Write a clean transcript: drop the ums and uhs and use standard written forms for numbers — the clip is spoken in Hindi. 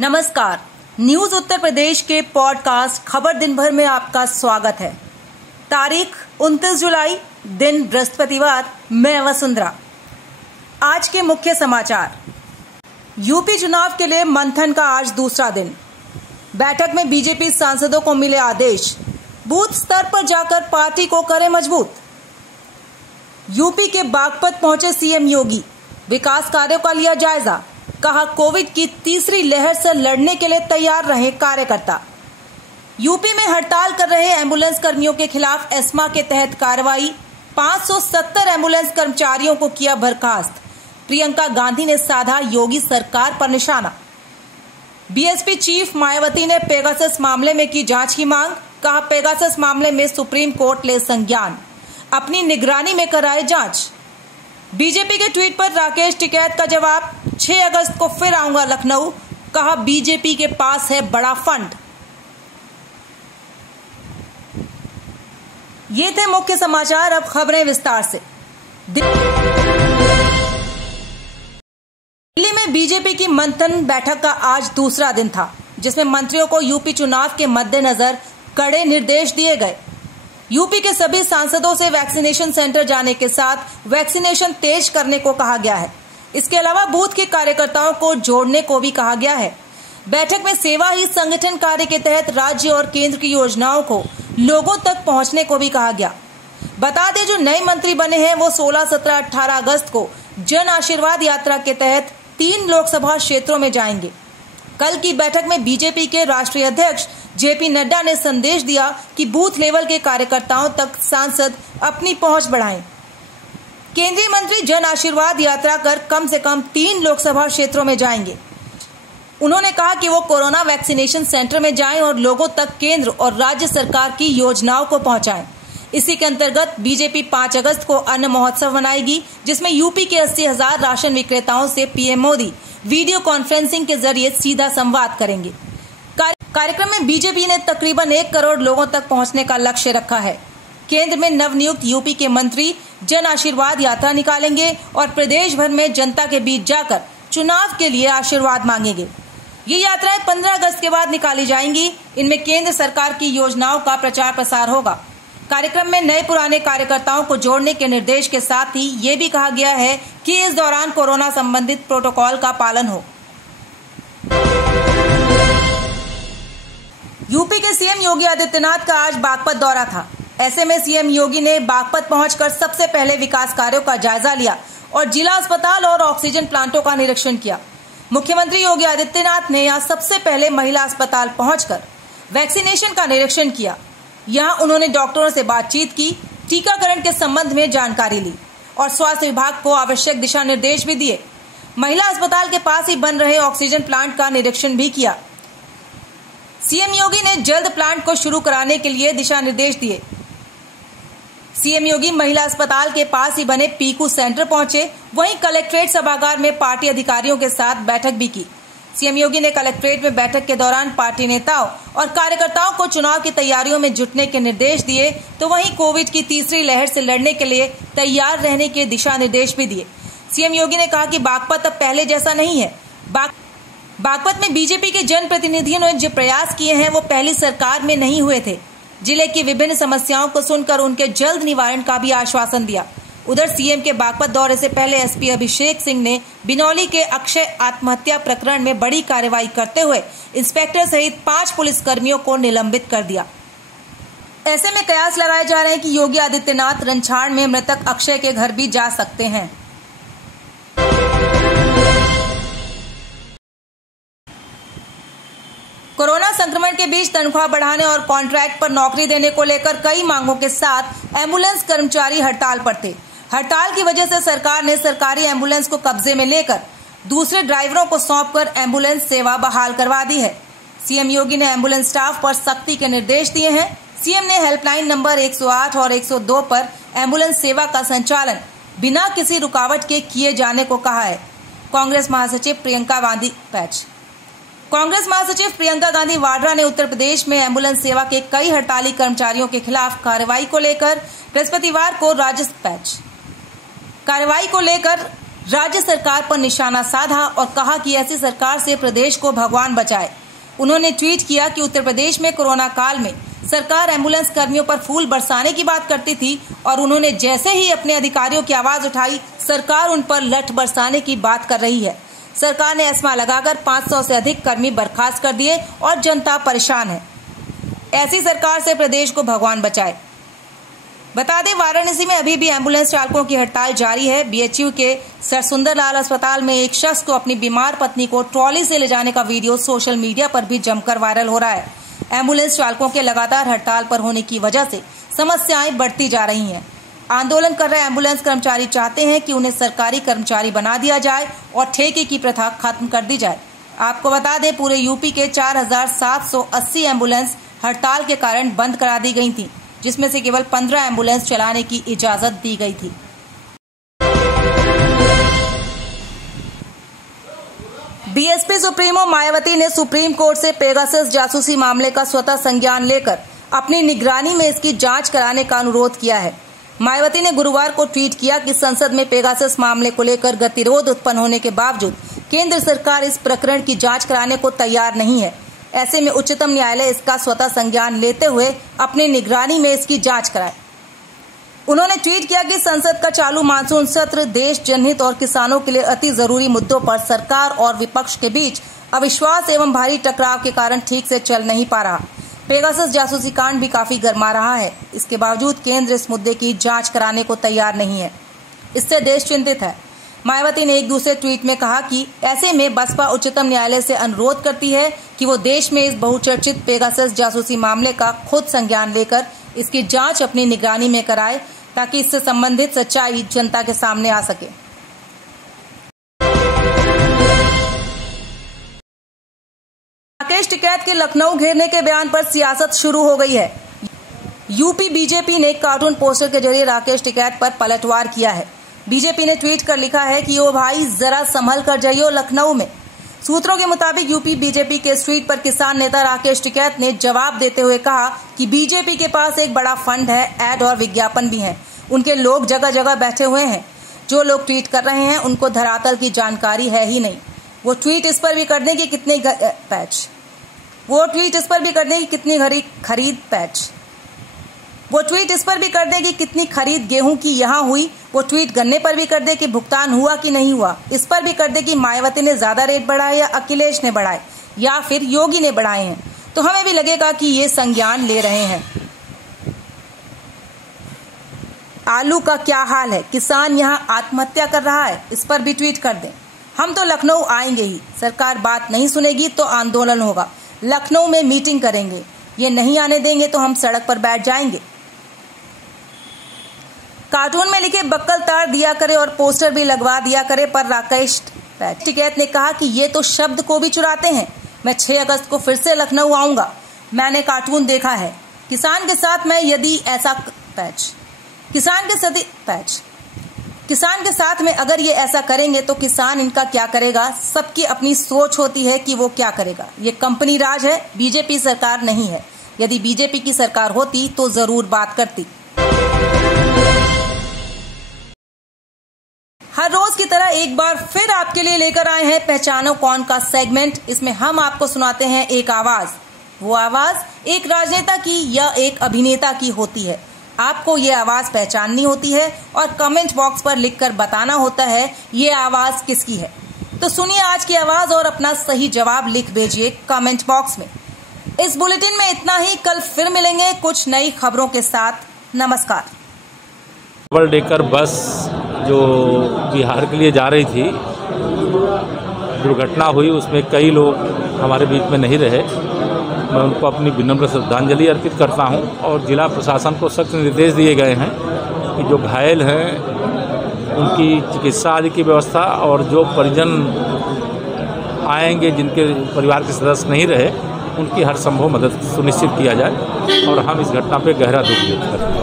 नमस्कार, न्यूज उत्तर प्रदेश के पॉडकास्ट खबर दिन भर में आपका स्वागत है। तारीख 29 जुलाई, दिन बृहस्पतिवार। मैं वसुंधरा। आज के मुख्य समाचार। यूपी चुनाव के लिए मंथन का आज दूसरा दिन। बैठक में बीजेपी सांसदों को मिले आदेश, बूथ स्तर पर जाकर पार्टी को करें मजबूत। यूपी के बागपत पहुंचे सीएम योगी, विकास कार्यों का लिया जायजा। कहा, कोविड की तीसरी लहर से लड़ने के लिए तैयार रहे कार्यकर्ता। यूपी में हड़ताल कर रहे एम्बुलेंस कर्मियों के खिलाफ एस्मा के तहत कार्रवाई। 570 एम्बुलेंस कर्मचारियों को किया बर्खास्त। प्रियंका गांधी ने साधा योगी सरकार पर निशाना। बीएसपी चीफ मायावती ने पेगासस मामले में की जांच की मांग। कहा, पेगासस मामले में सुप्रीम कोर्ट ले संज्ञान, अपनी निगरानी में कराए जांच। बीजेपी के ट्वीट पर राकेश टिकैत का जवाब, 6 अगस्त को फिर आऊंगा लखनऊ। कहा, बीजेपी के पास है बड़ा फंड। ये थे मुख्य समाचार। अब खबरें विस्तार से। दिल्ली में बीजेपी की मंथन बैठक का आज दूसरा दिन था, जिसमें मंत्रियों को यूपी चुनाव के मद्देनजर कड़े निर्देश दिए गए। यूपी के सभी सांसदों से वैक्सीनेशन सेंटर जाने के साथ वैक्सीनेशन तेज करने को कहा गया है। इसके अलावा बूथ के कार्यकर्ताओं को जोड़ने को भी कहा गया है। बैठक में सेवा ही संगठन कार्य के तहत राज्य और केंद्र की योजनाओं को लोगों तक पहुंचने को भी कहा गया। बता दें, जो नए मंत्री बने हैं वो 16, 17, 18 अगस्त को जन आशीर्वाद यात्रा के तहत 3 लोकसभा क्षेत्रों में जाएंगे। कल की बैठक में बीजेपी के राष्ट्रीय अध्यक्ष जेपी नड्डा ने संदेश दिया कि बूथ लेवल के कार्यकर्ताओं तक सांसद अपनी पहुंच बढ़ाएं। केंद्रीय मंत्री जन आशीर्वाद यात्रा कर कम से कम 3 लोकसभा क्षेत्रों में जाएंगे। उन्होंने कहा कि वो कोरोना वैक्सीनेशन सेंटर में जाएं और लोगों तक केंद्र और राज्य सरकार की योजनाओं को पहुंचाएं। इसी के अंतर्गत बीजेपी 5 अगस्त को अन्न महोत्सव मनाएगी, जिसमें यूपी के 80,000 राशन विक्रेताओं से पीएम मोदी वीडियो कॉन्फ्रेंसिंग के जरिए सीधा संवाद करेंगे। कार्यक्रम में बीजेपी ने तकरीबन 1 करोड़ लोगों तक पहुंचने का लक्ष्य रखा है। केंद्र में नवनियुक्त यूपी के मंत्री जन आशीर्वाद यात्रा निकालेंगे और प्रदेश भर में जनता के बीच जाकर चुनाव के लिए आशीर्वाद मांगेंगे। ये यात्राएं 15 अगस्त के बाद निकाली जाएंगी। इनमें केंद्र सरकार की योजनाओं का प्रचार प्रसार होगा। कार्यक्रम में नए पुराने कार्यकर्ताओं को जोड़ने के निर्देश के साथ ही ये भी कहा गया है कि इस दौरान कोरोना संबंधित प्रोटोकॉल का पालन हो। यूपी के सीएम योगी आदित्यनाथ का आज बागपत दौरा था। ऐसे में सीएम योगी ने बागपत पहुंचकर सबसे पहले विकास कार्यों का जायजा लिया और जिला अस्पताल और ऑक्सीजन प्लांटों का निरीक्षण किया। मुख्यमंत्री योगी आदित्यनाथ ने यहां सबसे पहले महिला अस्पताल पहुंचकर वैक्सीनेशन का निरीक्षण किया। यहां उन्होंने डॉक्टरों से बातचीत की, टीकाकरण के संबंध में जानकारी ली और स्वास्थ्य विभाग को आवश्यक दिशा निर्देश भी दिए। महिला अस्पताल के पास ही बन रहे ऑक्सीजन प्लांट का निरीक्षण भी किया। सीएम योगी ने जल्द प्लांट को शुरू कराने के लिए दिशा निर्देश दिए। सीएम योगी महिला अस्पताल के पास ही बने पीकू सेंटर पहुंचे। वहीं कलेक्ट्रेट सभागार में पार्टी अधिकारियों के साथ बैठक भी की। सीएम योगी ने कलेक्ट्रेट में बैठक के दौरान पार्टी नेताओं और कार्यकर्ताओं को चुनाव की तैयारियों में जुटने के निर्देश दिए, तो वहीं कोविड की तीसरी लहर से लड़ने के लिए तैयार रहने के दिशा निर्देश भी दिए। सीएम योगी ने कहा कि बागपत अब पहले जैसा नहीं है। बागपत में बीजेपी के जनप्रतिनिधियों ने जो प्रयास किए हैं वो पहली सरकार में नहीं हुए थे। जिले की विभिन्न समस्याओं को सुनकर उनके जल्द निवारण का भी आश्वासन दिया। उधर सीएम के बागपत दौरे से पहले एसपी अभिषेक सिंह ने बिनौली के अक्षय आत्महत्या प्रकरण में बड़ी कार्रवाई करते हुए इंस्पेक्टर सहित 5 पुलिसकर्मियों को निलंबित कर दिया। ऐसे में कयास लगाए जा रहे हैं कि योगी आदित्यनाथ रंछाड़ में मृतक अक्षय के घर भी जा सकते हैं। कोरोना संक्रमण के बीच तनख्वाह बढ़ाने और कॉन्ट्रैक्ट पर नौकरी देने को लेकर कई मांगों के साथ एम्बुलेंस कर्मचारी हड़ताल पर थे। हड़ताल की वजह से सरकार ने सरकारी एम्बुलेंस को कब्जे में लेकर दूसरे ड्राइवरों को सौंपकर एम्बुलेंस सेवा बहाल करवा दी है। सीएम योगी ने एम्बुलेंस स्टाफ पर सख्ती के निर्देश दिए हैं। सीएम ने हेल्पलाइन नंबर 108 और 102 पर एम्बुलेंस सेवा का संचालन बिना किसी रुकावट के किए जाने को कहा है। कांग्रेस महासचिव प्रियंका गांधी वाड्रा ने उत्तर प्रदेश में एम्बुलेंस सेवा के कई हड़ताली कर्मचारियों के खिलाफ कार्रवाई को लेकर राज्य सरकार पर निशाना साधा और कहा कि ऐसी सरकार से प्रदेश को भगवान बचाए। उन्होंने ट्वीट किया कि उत्तर प्रदेश में कोरोना काल में सरकार एम्बुलेंस कर्मियों पर फूल बरसाने की बात करती थी और उन्होंने जैसे ही अपने अधिकारियों की आवाज उठाई, सरकार उन पर लठ बरसाने की बात कर रही है। सरकार ने एस्मा लगाकर 500 से अधिक कर्मी बर्खास्त कर दिए और जनता परेशान है। ऐसी सरकार से प्रदेश को भगवान बचाए। बता दें, वाराणसी में अभी भी एम्बुलेंस चालकों की हड़ताल जारी है। बीएचयू के सरसुंदरलाल अस्पताल में एक शख्स को अपनी बीमार पत्नी को ट्रॉली से ले जाने का वीडियो सोशल मीडिया पर भी जमकर वायरल हो रहा है। एम्बुलेंस चालकों के लगातार हड़ताल पर होने की वजह से समस्याएं बढ़ती जा रही हैं। आंदोलन कर रहे एम्बुलेंस कर्मचारी चाहते हैं कि उन्हें सरकारी कर्मचारी बना दिया जाए और ठेके की प्रथा खत्म कर दी जाए। आपको बता दें, पूरे यूपी के 4780 एम्बुलेंस हड़ताल के कारण बंद करा दी गई थी, जिसमें से केवल 15 एम्बुलेंस चलाने की इजाजत दी गई थी। बीएसपी सुप्रीमो मायावती ने सुप्रीम कोर्ट से पेगासस जासूसी मामले का स्वतः संज्ञान लेकर अपनी निगरानी में इसकी जांच कराने का अनुरोध किया है। मायावती ने गुरुवार को ट्वीट किया कि संसद में पेगासस मामले को लेकर गतिरोध उत्पन्न होने के बावजूद केंद्र सरकार इस प्रकरण की जांच कराने को तैयार नहीं है। ऐसे में उच्चतम न्यायालय इसका स्वतः संज्ञान लेते हुए अपनी निगरानी में इसकी जांच कराए। उन्होंने ट्वीट किया कि संसद का चालू मानसून सत्र देश जनहित और किसानों के लिए अति जरूरी मुद्दों पर सरकार और विपक्ष के बीच अविश्वास एवं भारी टकराव के कारण ठीक से चल नहीं पा रहा। पेगासस जासूसी कांड भी काफी गर्मा रहा है। इसके बावजूद केंद्र इस मुद्दे की जांच कराने को तैयार नहीं है। इससे देश चिंतित है। मायावती ने एक दूसरे ट्वीट में कहा कि ऐसे में बसपा उच्चतम न्यायालय से अनुरोध करती है कि वो देश में इस बहुचर्चित पेगासस जासूसी मामले का खुद संज्ञान लेकर इसकी जांच अपनी निगरानी में कराए, ताकि इससे संबंधित सच्चाई जनता के सामने आ सके। राकेश टिकैत के लखनऊ घेरने के बयान पर सियासत शुरू हो गई है। यूपी बीजेपी ने कार्टून पोस्टर के जरिए राकेश टिकैत पर पलटवार किया है। बीजेपी ने ट्वीट कर लिखा है कि ओ भाई जरा संभल कर जाइयो लखनऊ में। सूत्रों के मुताबिक यूपी बीजेपी के ट्वीट पर किसान नेता राकेश टिकैत ने जवाब देते हुए कहा कि बीजेपी के पास एक बड़ा फंड है, ऐड और विज्ञापन भी हैं। उनके लोग जगह जगह बैठे हुए हैं। जो लोग ट्वीट कर रहे हैं उनको धरातल की जानकारी है ही नहीं। वो ट्वीट इस पर भी कर दें कि कितनी खरीद गेहूं की यहाँ हुई। वो ट्वीट गन्ने पर भी कर दे कि भुगतान हुआ कि नहीं हुआ। इस पर भी कर दे कि मायावती ने ज्यादा रेट बढ़ाए या अखिलेश ने बढ़ाए या फिर योगी ने बढ़ाए हैं, तो हमें भी लगेगा कि ये संज्ञान ले रहे हैं। आलू का क्या हाल है, किसान यहाँ आत्महत्या कर रहा है, इस पर भी ट्वीट कर दें। हम तो लखनऊ आएंगे ही, सरकार बात नहीं सुनेगी तो आंदोलन होगा, लखनऊ में मीटिंग करेंगे, ये नहीं आने देंगे तो हम सड़क पर बैठ जाएंगे। कार्टून में लिखे बक्कल तार दिया करे और पोस्टर भी लगवा दिया करे पर राकेश टिकैत ने कहा कि ये तो शब्द को भी चुराते हैं। मैं 6 अगस्त को फिर से लखनऊ आऊंगा, मैंने कार्टून देखा है। किसान के साथ में अगर ये ऐसा करेंगे तो किसान इनका क्या करेगा। सबकी अपनी सोच होती है कि वो क्या करेगा। ये कंपनी राज है, बीजेपी सरकार नहीं है। यदि बीजेपी की सरकार होती तो जरूर बात करती। हर रोज की तरह एक बार फिर आपके लिए लेकर आए हैं पहचानो कौन का सेगमेंट। इसमें हम आपको सुनाते हैं एक आवाज। वो आवाज एक राजनेता की या एक अभिनेता की होती है। आपको ये आवाज पहचाननी होती है और कमेंट बॉक्स पर लिखकर बताना होता है ये आवाज किसकी है। तो सुनिए आज की आवाज और अपना सही जवाब लिख भेजिए कमेंट बॉक्स में। इस बुलेटिन में इतना ही। कल फिर मिलेंगे कुछ नई खबरों के साथ। नमस्कार। डबल डेकर बस जो बिहार के लिए जा रही थी, दुर्घटना हुई, उसमें कई लोग हमारे बीच में नहीं रहे। मैं उनको अपनी विनम्र श्रद्धांजलि अर्पित करता हूं और जिला प्रशासन को सख्त निर्देश दिए गए हैं कि जो घायल हैं उनकी चिकित्सा आदि की व्यवस्था और जो परिजन आएंगे जिनके परिवार के सदस्य नहीं रहे उनकी हर संभव मदद सुनिश्चित किया जाए। और हम इस घटना पर गहरा दुख व्यक्त करते हैं।